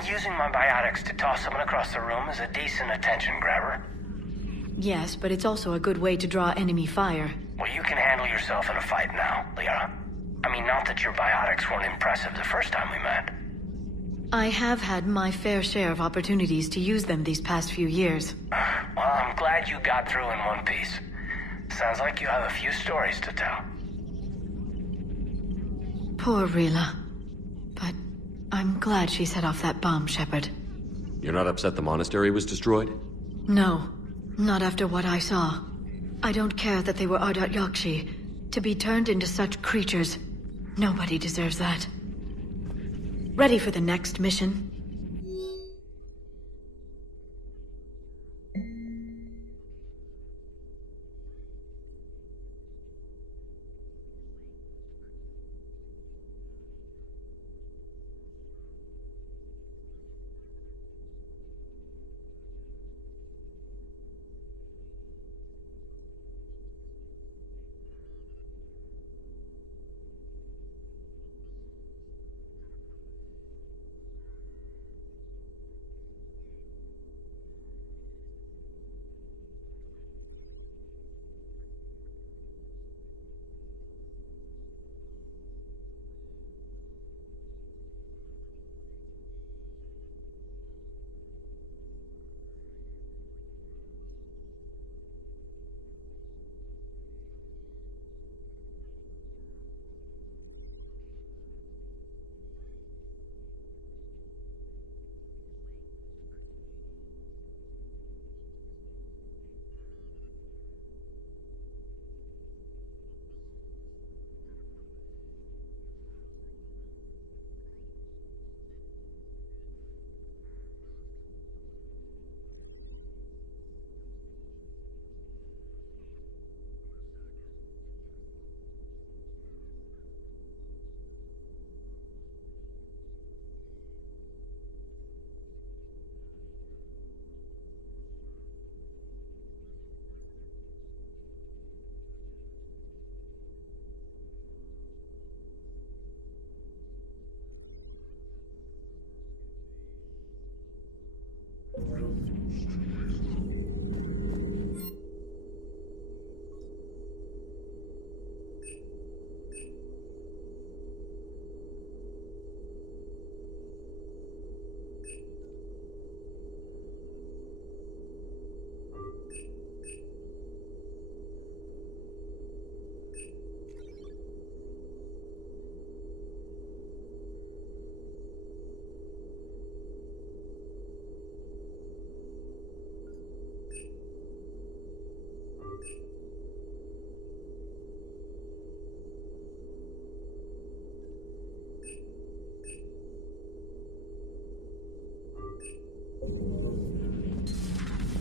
find using my biotics to toss someone across the room is a decent attention grabber. Yes, but it's also a good way to draw enemy fire. Well, you can handle yourself in a fight now, Liara. I mean, not that your biotics weren't impressive the first time we met. I have had my fair share of opportunities to use them these past few years. Well, I'm glad you got through in one piece. Sounds like you have a few stories to tell. Poor Rila. But I'm glad she set off that bomb, Shepard. You're not upset the monastery was destroyed? No, not after what I saw. I don't care that they were Ardat Yakshi. To be turned into such creatures, nobody deserves that. Ready for the next mission?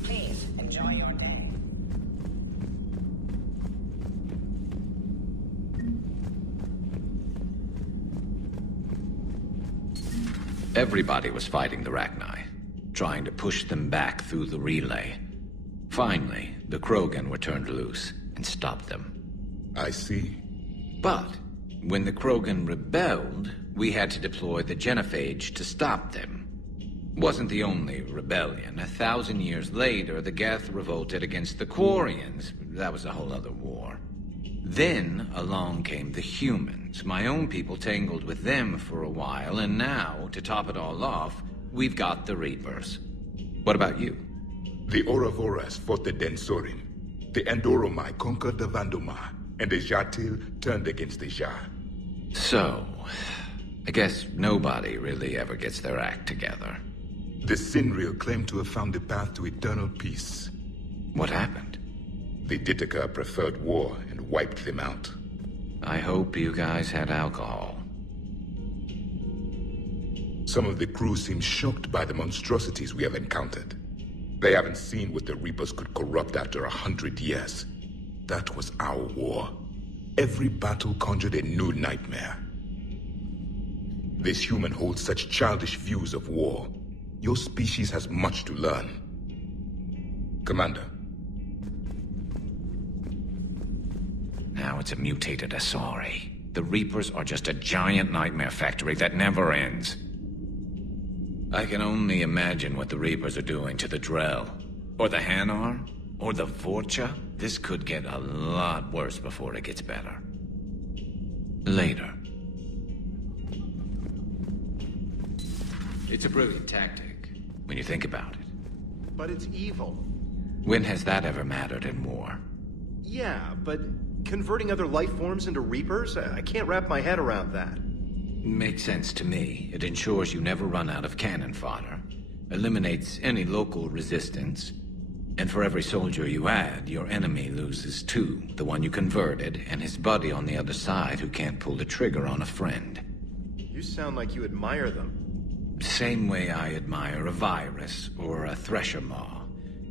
Please, enjoy your day. Everybody was fighting the rachni, trying to push them back through the relay. Finally, the Krogan were turned loose and stopped them. I see. But when the Krogan rebelled, we had to deploy the genophage to stop them. Wasn't the only rebellion. 1,000 years later, the Geth revolted against the Quarians. That was a whole other war. Then along came the humans. My own people tangled with them for a while, and now, to top it all off, we've got the Reapers. What about you? The Ouroboros fought the Densorim. The Andoromai conquered the Vandomar, and the Jatil turned against the Jah. So, I guess nobody really ever gets their act together. The Sinreal claimed to have found the path to eternal peace. What happened? The Ditaka preferred war and wiped them out. I hope you guys had alcohol. Some of the crew seem shocked by the monstrosities we have encountered. They haven't seen what the Reapers could corrupt after 100 years. That was our war. Every battle conjured a new nightmare. This human holds such childish views of war. Your species has much to learn. Commander. Now it's a mutated Asari. The Reapers are just a giant nightmare factory that never ends. I can only imagine what the Reapers are doing to the Drell. Or the Hanar. Or the Vorcha. This could get a lot worse before it gets better. Later. It's a brilliant tactic, when you think about it. But it's evil. When has that ever mattered in war? Yeah, but converting other life forms into Reapers? I can't wrap my head around that. Makes sense to me. It ensures you never run out of cannon fodder. Eliminates any local resistance. And for every soldier you add, your enemy loses two. The one you converted, and his buddy on the other side who can't pull the trigger on a friend. You sound like you admire them. Same way I admire a virus or a thresher maw.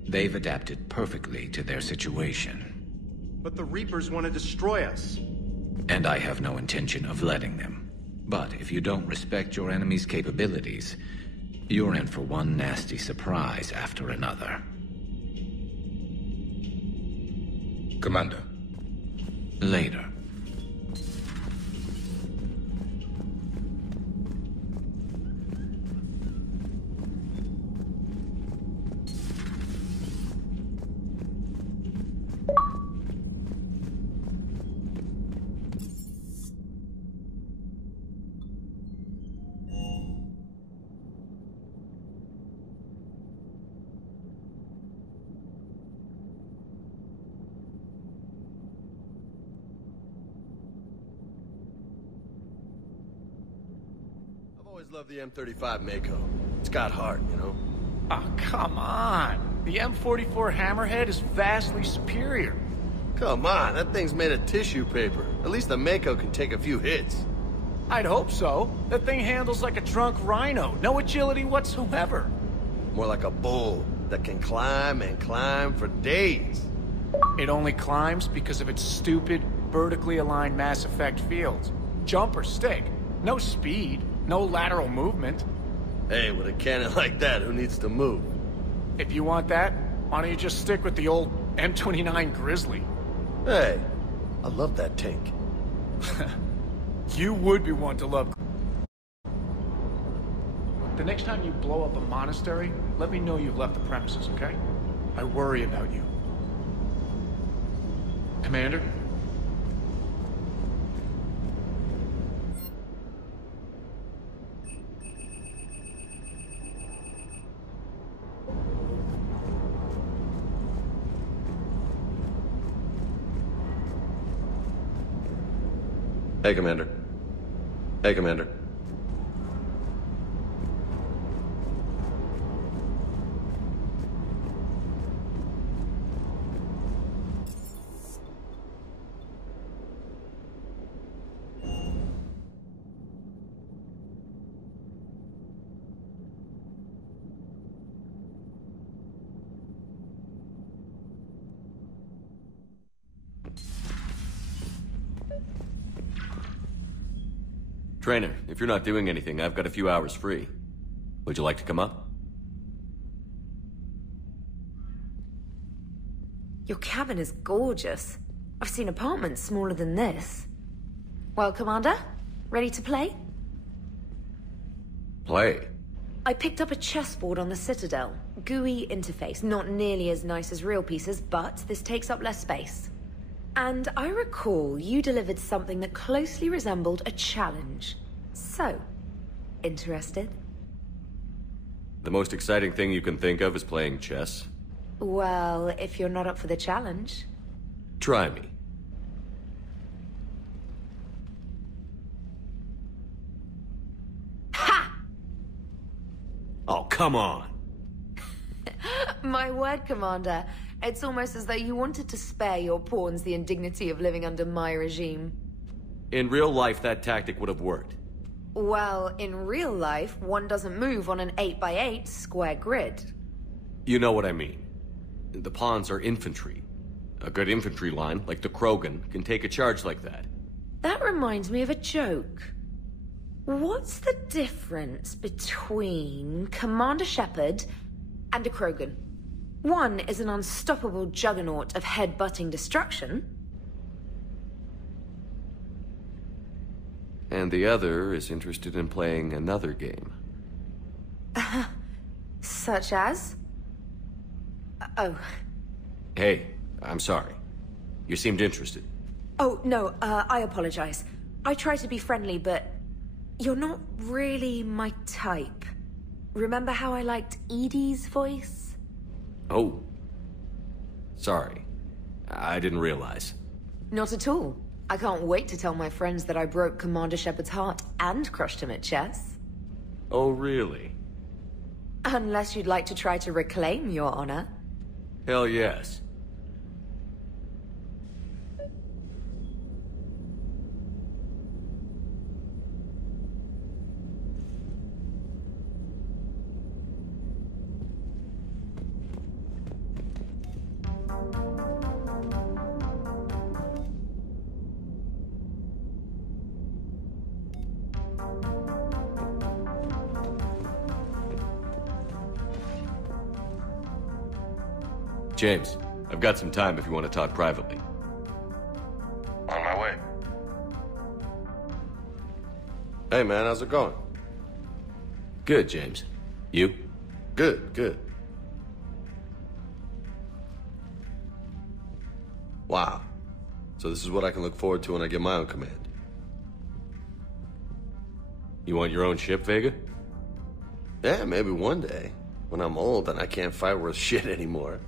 They've adapted perfectly to their situation. But the Reapers want to destroy us. And I have no intention of letting them. But if you don't respect your enemy's capabilities, you're in for one nasty surprise after another. Commander. Later. Love the M35 Mako. It's got heart, you know? Oh, come on. The M44 Hammerhead is vastly superior. Come on, that thing's made of tissue paper. At least the Mako can take a few hits. I'd hope so. That thing handles like a drunk rhino. No agility whatsoever. More like a bull that can climb and climb for days. It only climbs because of its stupid, vertically aligned Mass Effect fields. Jump or stick. No speed. No lateral movement. Hey, with a cannon like that, who needs to move? If you want that, why don't you just stick with the old M29 Grizzly? Hey, I love that tank. You would be one to love. The next time you blow up a monastery, let me know you've left the premises, okay? I worry about you. Commander? Hey, Commander. Hey, Commander. Trainer, if you're not doing anything, I've got a few hours free. Would you like to come up? Your cabin is gorgeous. I've seen apartments smaller than this. Well, Commander, ready to play? Play? I picked up a chessboard on the Citadel. GUI interface, not nearly as nice as real pieces, but this takes up less space. And I recall you delivered something that closely resembled a challenge. So, interested? The most exciting thing you can think of is playing chess? Well, if you're not up for the challenge. Try me. Ha! Oh, come on! My word, Commander. It's almost as though you wanted to spare your pawns the indignity of living under my regime. In real life, that tactic would have worked. Well, in real life, one doesn't move on an 8x8 square grid. You know what I mean. The pawns are infantry. A good infantry line, like the Krogan, can take a charge like that. That reminds me of a joke. What's the difference between Commander Shepard and a Krogan? One is an unstoppable juggernaut of head-butting destruction. And the other is interested in playing another game. Such as? Oh. Hey, I'm sorry. You seemed interested. Oh, no, I apologize. I try to be friendly, but you're not really my type. Remember how I liked Edie's voice? Oh. Sorry. I didn't realize. Not at all. I can't wait to tell my friends that I broke Commander Shepard's heart and crushed him at chess. Oh, really? Unless you'd like to try to reclaim your honor. Hell yes. James, I've got some time if you want to talk privately. On my way. Hey man, how's it going? Good, James. You? Good, good. Wow. So this is what I can look forward to when I get my own command. You want your own ship, Vega? Yeah, maybe one day. When I'm old and I can't fight worth shit anymore.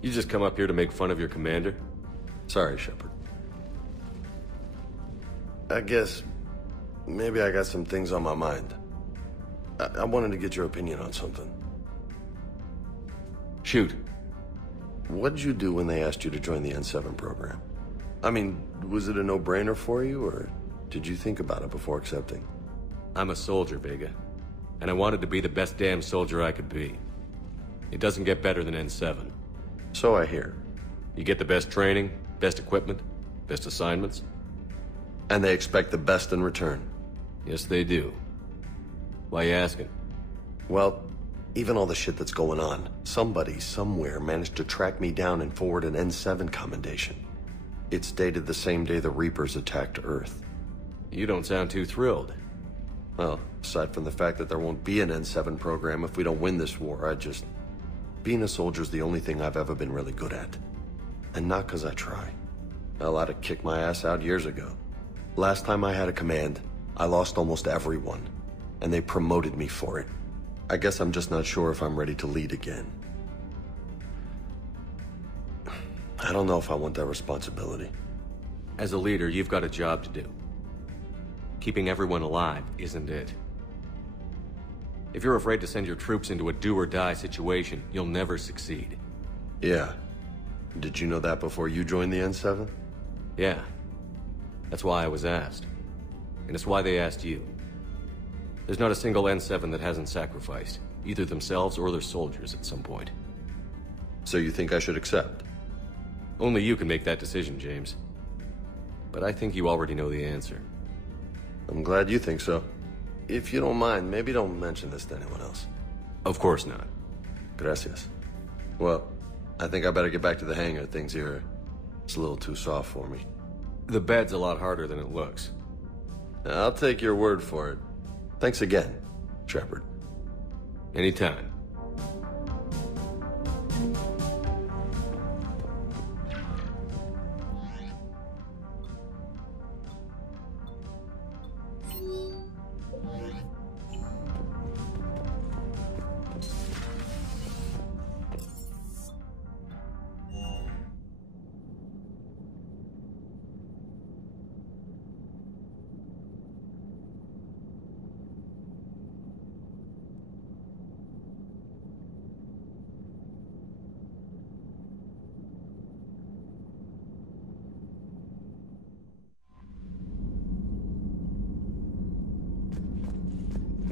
You just come up here to make fun of your commander? Sorry, Shepard. I guess maybe I got some things on my mind. I wanted to get your opinion on something. Shoot. What did you do when they asked you to join the N7 program? I mean, was it a no-brainer for you, or did you think about it before accepting? I'm a soldier, Vega. And I wanted to be the best damn soldier I could be. It doesn't get better than N7. So I hear. You get the best training, best equipment, best assignments. And they expect the best in return. Yes, they do. Why you asking? Well, even all the shit that's going on, somebody somewhere managed to track me down and forward an N7 commendation. It's dated the same day the Reapers attacked Earth. You don't sound too thrilled. Well, aside from the fact that there won't be an N7 program if we don't win this war, being a soldier's the only thing I've ever been really good at. And not because I try. Hell, I'd have kicked my ass out years ago. Last time I had a command, I lost almost everyone. And they promoted me for it. I guess I'm just not sure if I'm ready to lead again. I don't know if I want that responsibility. As a leader, you've got a job to do. Keeping everyone alive isn't it. If you're afraid to send your troops into a do-or-die situation, you'll never succeed. Yeah. Did you know that before you joined the N7? Yeah. That's why I was asked. And it's why they asked you. There's not a single N7 that hasn't sacrificed, either themselves or their soldiers at some point. So you think I should accept? Only you can make that decision, James. But I think you already know the answer. I'm glad you think so. If you don't mind, maybe don't mention this to anyone else. Of course not. Gracias. Well, I think I better get back to the hangar. Things here, it's a little too soft for me. The bed's a lot harder than it looks. I'll take your word for it. Thanks again, Shepard. Anytime.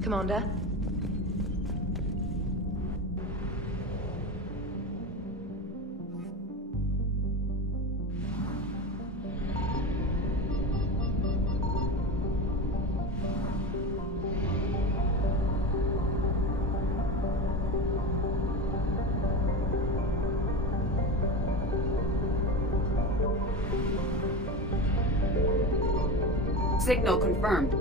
Commander? Signal confirmed.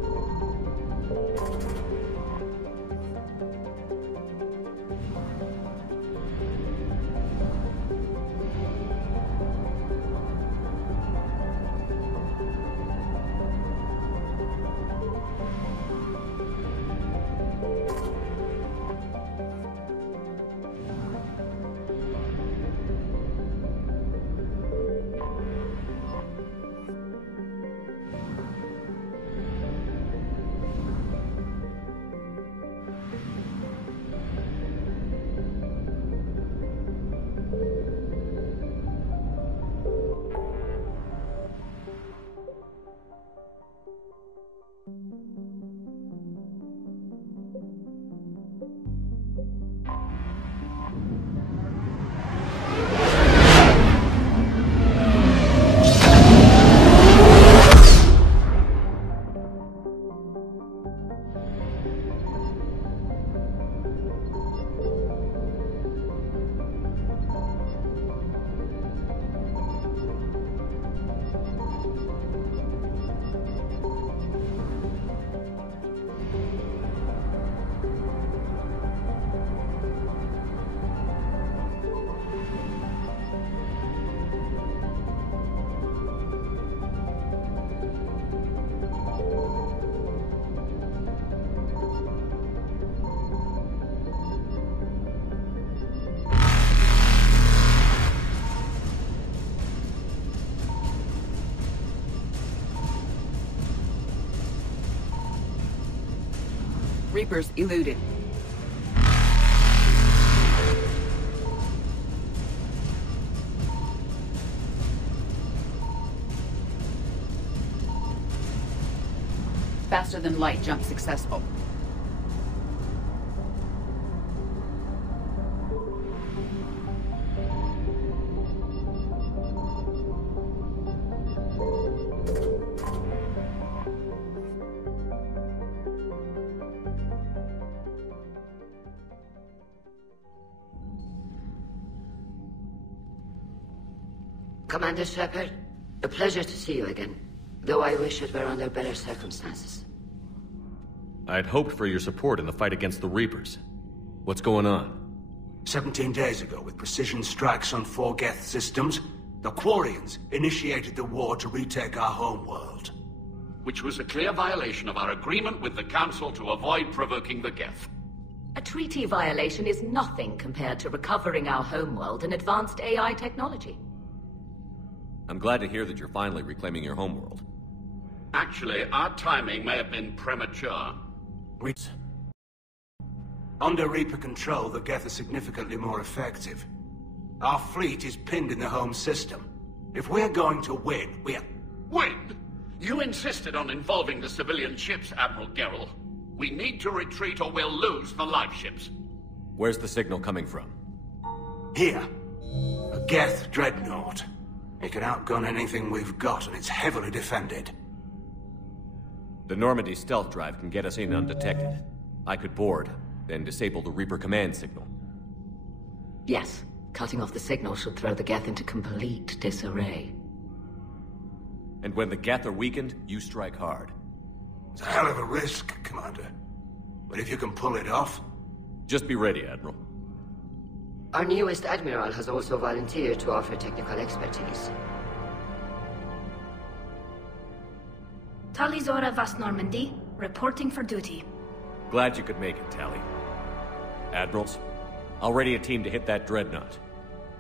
Reapers eluded. Faster than light jump successful. Commander Shepard, a pleasure to see you again, though I wish it were under better circumstances. I'd hoped for your support in the fight against the Reapers. What's going on? 17 days ago, with precision strikes on 4 Geth systems, the Quarians initiated the war to retake our homeworld. Which was a clear violation of our agreement with the Council to avoid provoking the Geth. A treaty violation is nothing compared to recovering our homeworld and advanced AI technology. I'm glad to hear that you're finally reclaiming your homeworld. Actually, our timing may have been premature. Under Reaper control, the Geth are significantly more effective. Our fleet is pinned in the home system. If we're going to win, Win? You insisted on involving the civilian ships, Admiral Gerrel. We need to retreat or we'll lose the live ships. Where's the signal coming from? Here. A Geth dreadnought. It can outgun anything we've got, and it's heavily defended. The Normandy stealth drive can get us in undetected. I could board, then disable the Reaper command signal. Yes, cutting off the signal should throw the Geth into complete disarray. And when the Geth are weakened, you strike hard. It's a hell of a risk, Commander. But if you can pull it off... Just be ready, Admiral. Our newest Admiral has also volunteered to offer technical expertise. Talizora Vast Normandy, reporting for duty. Glad you could make it, Tally. Admirals, I'll ready a team to hit that dreadnought.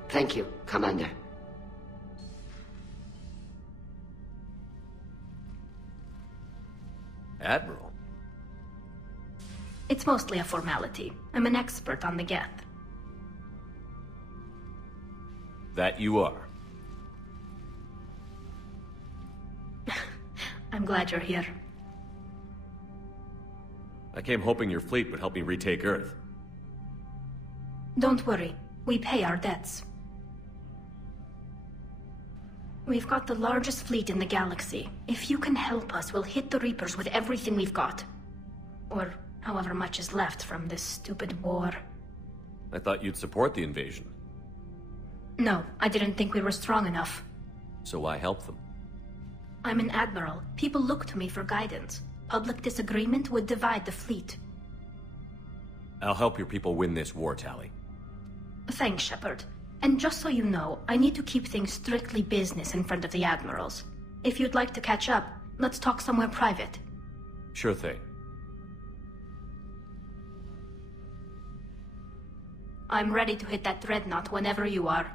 Thank you, Commander. Admiral? It's mostly a formality. I'm an expert on the Geth. That you are. I'm glad you're here. I came hoping your fleet would help me retake Earth. Don't worry. We pay our debts. We've got the largest fleet in the galaxy. If you can help us, we'll hit the Reapers with everything we've got. Or however much is left from this stupid war. I thought you'd support the invasion. No, I didn't think we were strong enough. So why help them? I'm an admiral. People look to me for guidance. Public disagreement would divide the fleet. I'll help your people win this war, Tally. Thanks, Shepard. And just so you know, I need to keep things strictly business in front of the admirals. If you'd like to catch up, let's talk somewhere private. Sure thing. I'm ready to hit that dreadnought whenever you are.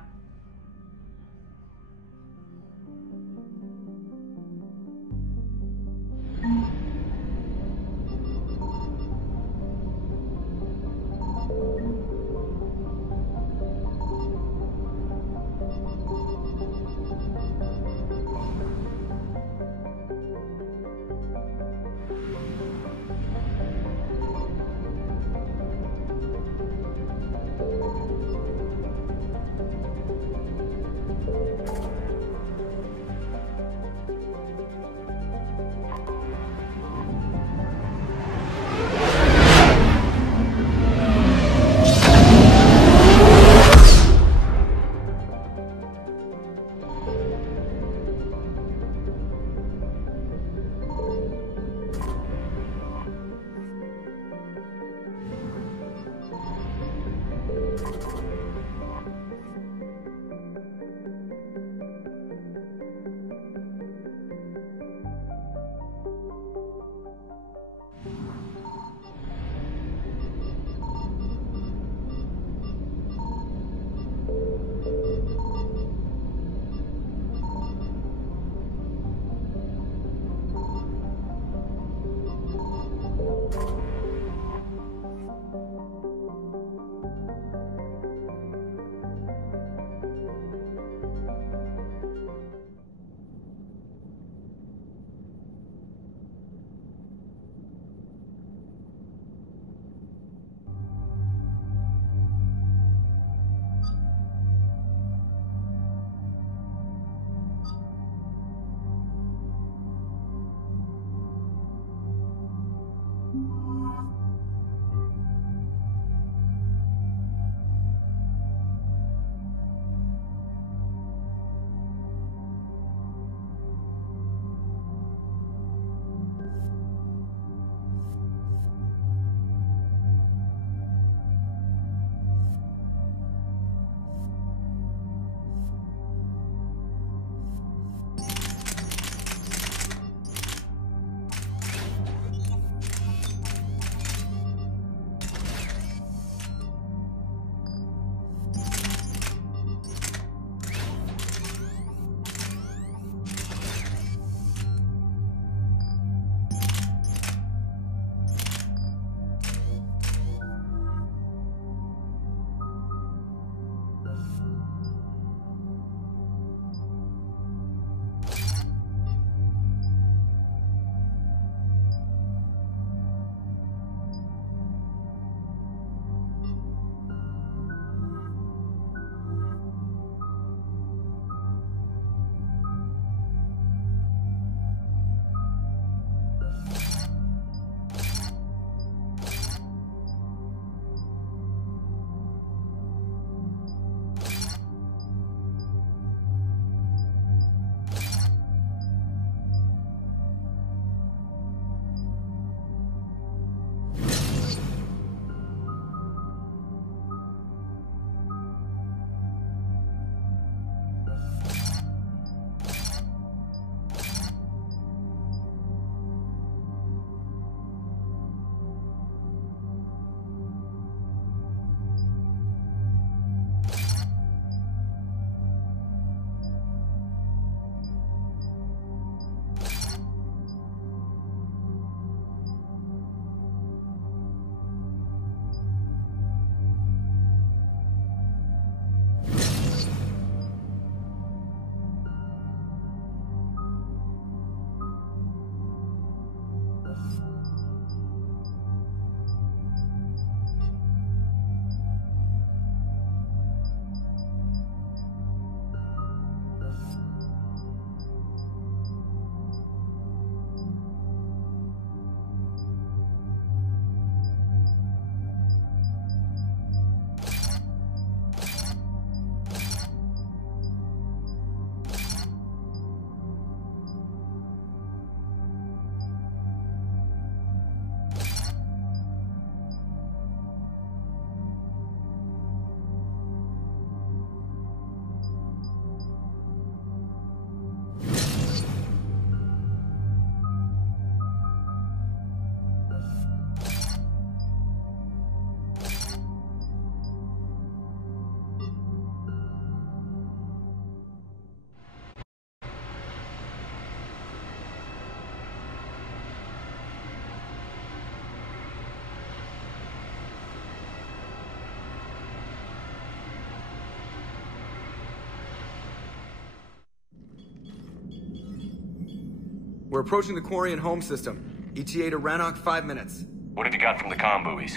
We're approaching the Quarian home system. ETA to Rannoch, 5 minutes. What have you got from the comm buoys?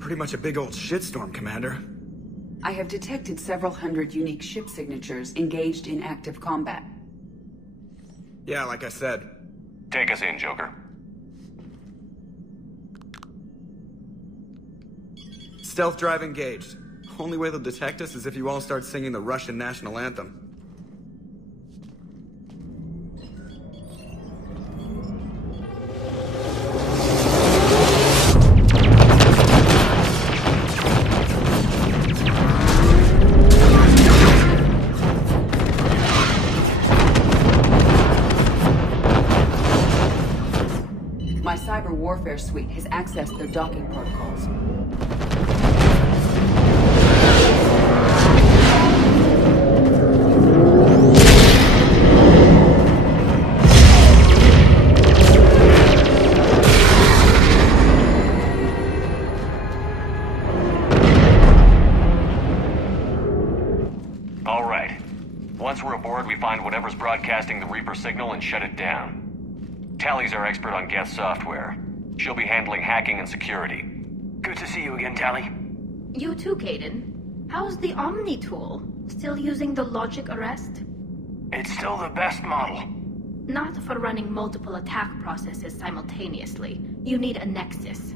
Pretty much a big old shitstorm, Commander. I have detected several hundred unique ship signatures engaged in active combat. Yeah, like I said. Take us in, Joker. Stealth drive engaged. Only way they'll detect us is if you all start singing the Russian national anthem. My cyber warfare suite has accessed their docking protocols. All right. Once we're aboard, we find whatever's broadcasting the Reaper signal and shut it down. Tally's our expert on Geth software. She'll be handling hacking and security. Good to see you again, Tally. You too, Kaidan. How's the Omni tool? Still using the logic arrest? It's still the best model. Not for running multiple attack processes simultaneously. You need a Nexus.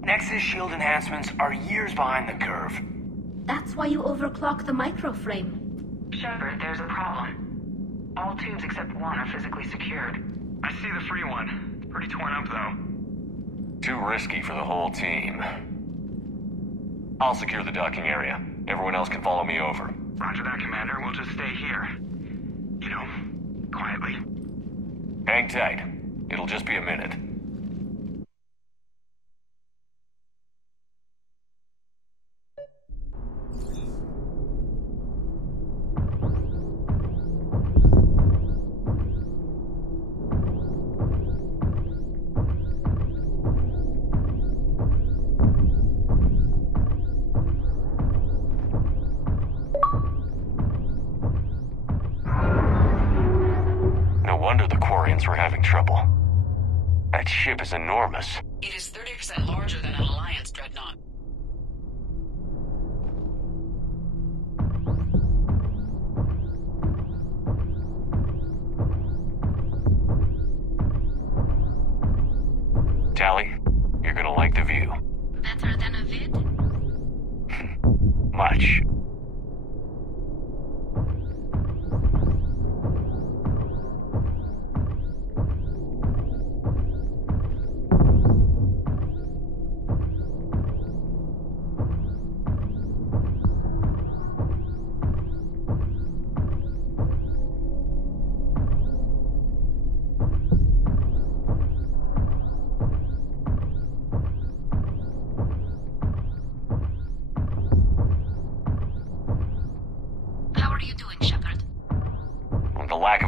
Nexus shield enhancements are years behind the curve. That's why you overclock the microframe. Shepard, there's a problem. All tubes except one are physically secured. I see the free one. It's pretty torn up, though. Too risky for the whole team. I'll secure the docking area. Everyone else can follow me over. Roger that, Commander. We'll just stay here. You know, quietly. Hang tight. It'll just be a minute. We're having trouble. That ship is enormous. It is 30% larger than an Alliance dreadnought. Tally, you're gonna like the view. Better than a vid? Much.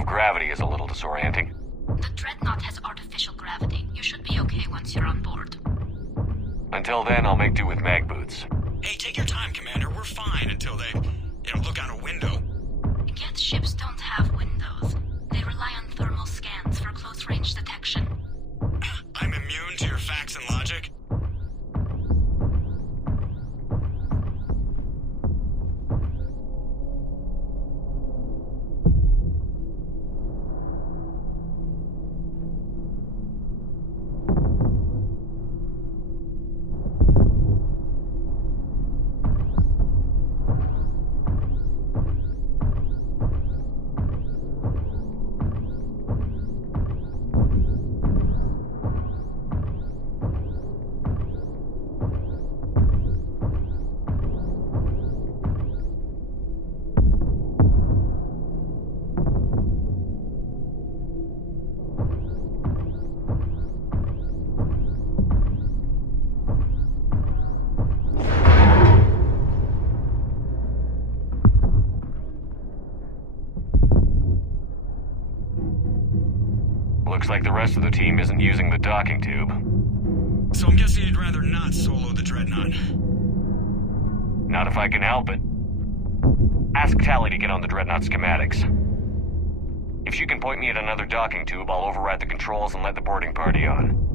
Gravity is a little disorienting. The dreadnought has artificial gravity. You should be okay once you're on board. Until then, I'll make do with mag boots. Hey, take your time, Commander. We're fine until they, look out a window. Geth ships don't have windows. They rely on thermal scans for close-range detection. I'm immune to your facts and logic? Looks like the rest of the team isn't using the docking tube. So I'm guessing you'd rather not solo the dreadnought. Not if I can help it. Ask Tally to get on the dreadnought schematics. If you can point me at another docking tube, I'll override the controls and let the boarding party on.